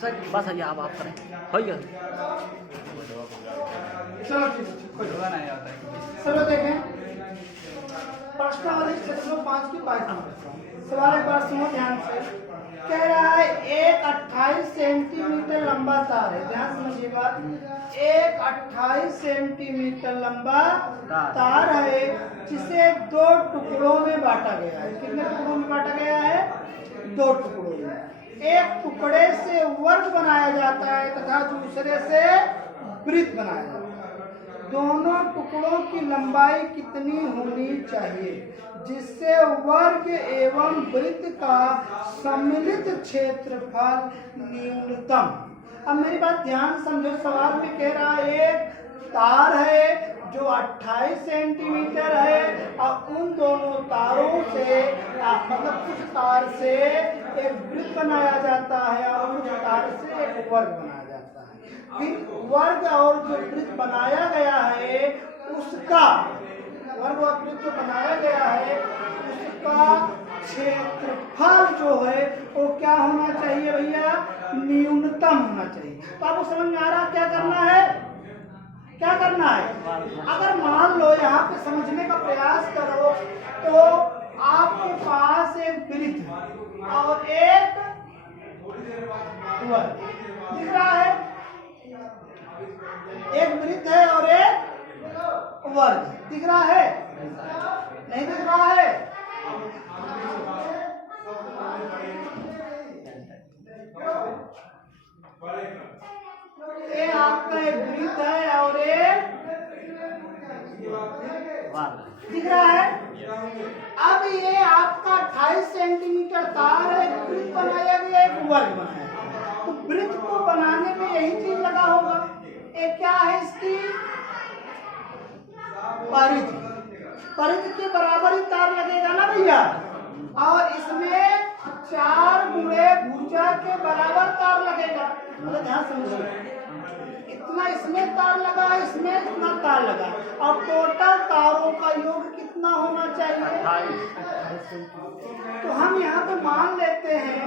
Sir बस है आप करें हो गया। चलो ठीक है, चलो देखें प्रश्नावली 605 की 22 नंबर सवाल एक बार सुनो ध्यान से। कह रहा है एक 28 सेंटीमीटर लंबा तार है, ध्यान समझिएगा। एक 28 सेंटीमीटर लंबा तार है जिसे 2 टुकड़ों में बांटा गया है। कितने टुकड़ों में बांटा गया है? 2 टुकड़ों में। एक टुकड़े से वर्ग बनाया जाता है तथा दूसरे से वृत्त बनाया जाता है। दोनों टुकड़ों की लंबाई कितनी होनी चाहिए जिससे वर्ग एवं वृत्त का सम्मिलित क्षेत्रफल न्यूनतम। अब मेरी बात ध्यान समझो, सवाल में कह रहा है एक तार है जो 28 सेंटीमीटर है और उन दोनों तारों से मतलब कुछ तार से एक वृत्त बनाया जाता है और कुछ तार से एक वर्ग बनाया जाता है। फिर वर्ग और जो वृत्त बनाया गया है उसका वर्ग और वृत्त जो बनाया गया है उसका क्षेत्रफल जो है वो क्या होना चाहिए भैया? न्यूनतम होना चाहिए। तो आपको समझ में आ रहा क्या करना है? क्या करना है? अगर मान लो यहाँ पे समझने का प्रयास करो तो आपके पास एक वृत्त और एक वर्ग दिख रहा है। एक वृत्त है और एक वर्ग दिख रहा है, नहीं दिख रहा है? ये आपका एक वृत्त है और एक दिख रहा है। अब ये आपका 28 सेंटीमीटर तार है, वृत्त बनाया गया, एक वर्ग बनाया। तो वृत्त को बनाने में यही चीज लगा होगा। एक क्या है इसकी परिधि, परिधि के बराबर ही तार लगेगा ना भैया। और इसमें 4 गुणे भुजा के बराबर तार लगेगा। मतलब ध्यान समझिए, इतना इसमें तार लगा, इसमें इतना तार लगा और टोटल तारों का योग कितना होना चाहिए? 28। तो हम यहाँ पे मान लेते हैं,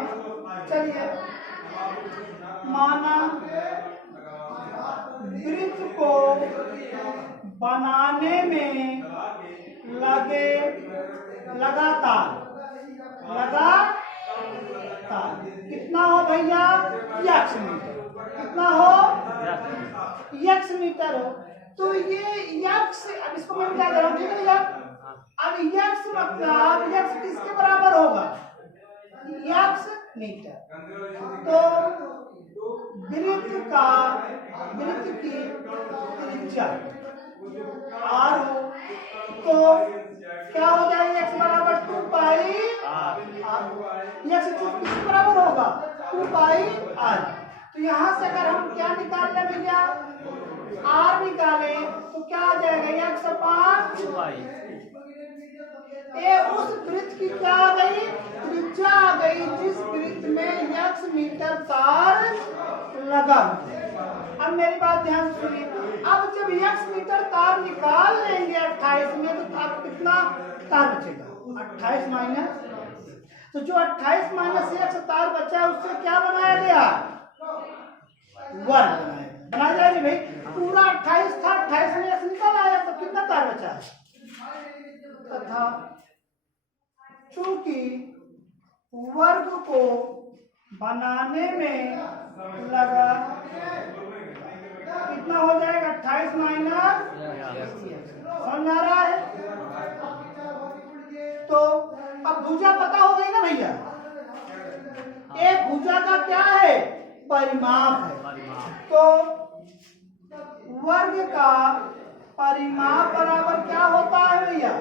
चलिए माना वृत्त को बनाने में लगे लगातार कितना हो भैया? x metre. कितना हो? x मीटर हो। तो ये x, अब इसको मैं क्या कर रहा हूँ, ठीक है भैया? अब x मतलब x किसके बराबर होगा? x metre. तो वृत्त की त्रिज्या r हो तो क्या हो जाएगा? x बराबर 2 पाई r। x किसके बराबर होगा? 2 पाई r। तो यहाँ से अगर हम क्या निकाल लें भैया? r निकाले तो क्या आ जाएगा? x अपान 2 ये उस वृत्त की क्या आ गई? त्रिज्या आ गई जिस वृत्त में x मीटर तार लगा। अब मेरी बात ध्यान सुनिए, अब जब x मीटर तार निकाल लेंगे 28 में तो अब कितना तार बचेगा? 28 माइनस, तो जो 28 माइनस x तार बचा उससे क्या बनाया गया? वर्ग बनाया जाएगा भाई। पूरा 28 था, 28 में x निकल आया तो कितना तार बचा है? तथा चूंकि वर्ग को बनाने में लगा कितना हो जाएगा? 28 माइनस, समझ आ रहा है? तो अब भुजा पता हो गई ना भैया। एक भुजा का क्या है? परिमाप है। तो वर्ग का परिमाप बराबर क्या होता है भैया?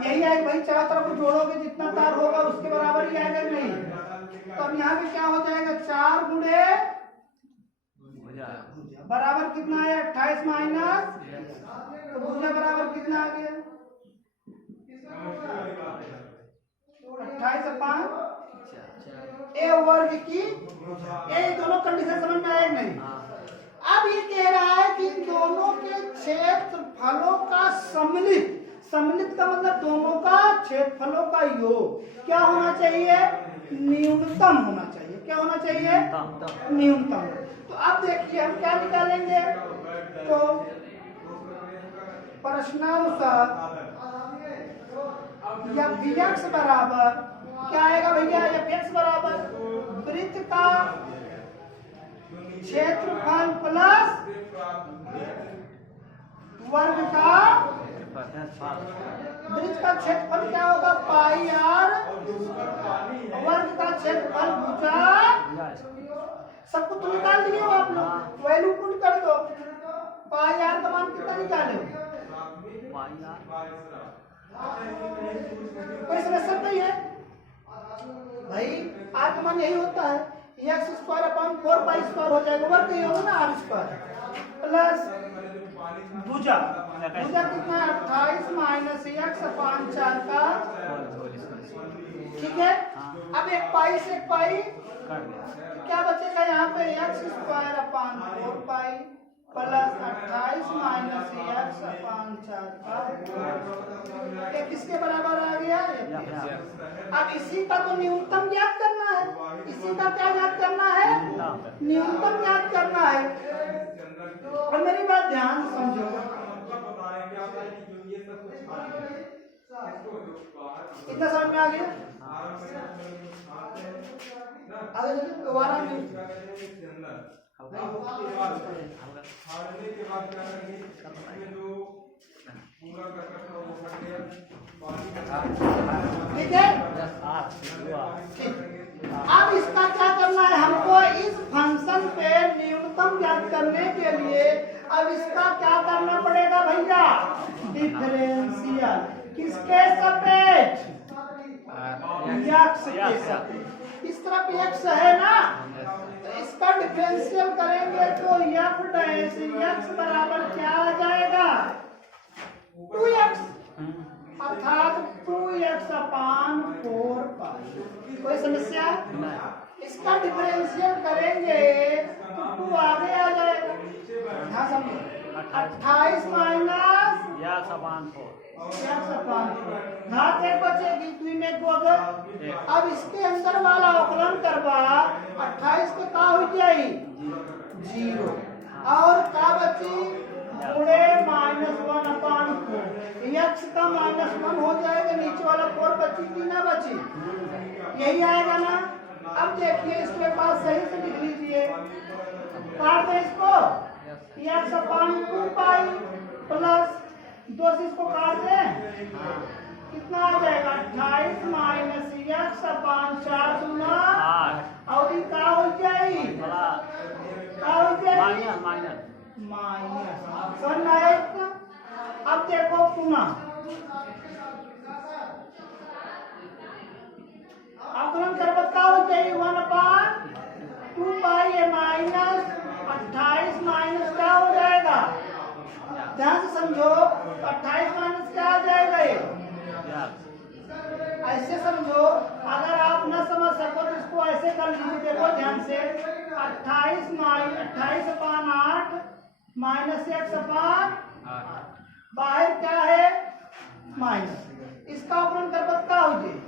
यही आएगा भाई, चारों तरफ को जोड़ोगे जितना तार होगा उसके बराबर ही आएगा नहीं। तो अब यहाँ पे क्या हो जाएगा? 4 गुणे बराबर कितना है? 28 माइनस, तो भुजा बराबर कितना आ गया? 28 अपान ए वर्ग की ए। दोनों कंडीशन समझ में आएगा नहीं? अब ये कह रहा है कि इन दोनों के क्षेत्रफलों का सम्मिलित सम्मिलित का मतलब दोनों का क्षेत्रफलों का योग क्या होना चाहिए? न्यूनतम होना चाहिए। क्या होना चाहिए? न्यूनतम। तो अब देखिए हम क्या निकालेंगे, तो प्रश्नानुसार या Vx बराबर क्या आएगा भैया? Fx बराबर वृत्त का क्षेत्रफल प्लस वर्ग का, वृत्त का क्षेत्रफल क्या होगा? पाई आर, वर्ग का क्षेत्रफल भुजा। सबको तो निकाल दिए हो आप लोग, वैल्यू पुट कर दो। पाई आर का मान कितना निकाले हो? कोई समस्या नहीं है भाई, आर का मान यही होता है, x square upon 4 pi square हो जाएगा, वर्ग नहीं होगा ना, आर स्क्वायर प्लस भुजा। भुजा कितना है? 28 माइनस एक्स अपॉन 4 का, ठीक है। अब एक पाई से एक पाई क्या बचेगा यहाँ पे? X square upon 4 pi plus 28 minus x upon 4 का, ये किसके बराबर आ गया? अब इसी का तो न्यूनतम ज्ञात करना है, इसी का क्या ज्ञात करना है? न्यूनतम ज्ञात करना है। और मेरी बात ध्यान से समझो, इतना समझ में आ गया? आगे चलिए दोबारा ठीक है। अब इसका क्या करना है हमको? इस फंक्शन पे न्यूनतम ज्ञात करने के लिए अब इसका क्या करना पड़ेगा भैया? डिफरेंशियल। किसके सापेक्ष? एक्स के सापेक्ष। इस तरफ एक्स है ना, तो इसका डिफरेंशियल करेंगे तो एफ डैश एक्स बराबर क्या आ जाएगा? 2x, अर्थात 2x अपॉन 4 पाई। कोई समस्या? इसका डिफरेंशियल करेंगे तो 2 आगे आ जाएगा। हाँ समझो, 28 माइनस एक्स अपॉन 4 घात 1 बचेगी, 2 में 2 अगर। अब इसके अंदर वाला अवकलन करवा 28 के का हो जाए 0, और का बची गुणे -1 अपॉन 4, एक्स का -1 हो जाएगा, नीचे वाला 4 बची कि ना बची? यही आएगा ना। अब देखिए इसके पास सही से लिख लीजिए, काट दे इसको, एक्स अपॉन 2 पाई प्लस 2 से इसको काट दें, कितना आ जाएगा? 28 माइनस एक्स अपॉन 4 गुना, और ये का हो जाएगी? का हो जाएगी? माइनस। समझ आया इतना? अब देखो पुनः अवकलन करबत का हो जाएगी 1/2 पाई है माइनस 28 माइनस क्या हो जाएगा? ध्यान से समझो, 28 माइनस क्या आ जाएगा? ये ऐसे समझो, अगर आप न समझ सको तो इसको ऐसे कर लीजिए। देखो ध्यान से, 28 अपॉन 8 माइनस एक्स अपॉन, बाहर क्या है? माइनस। इसका अवकलन करबत का हो जाए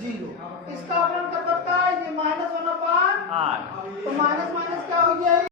0, इसका अवकलन करबत का है -1/8, तो माइनस माइनस क्या हो जाएगी?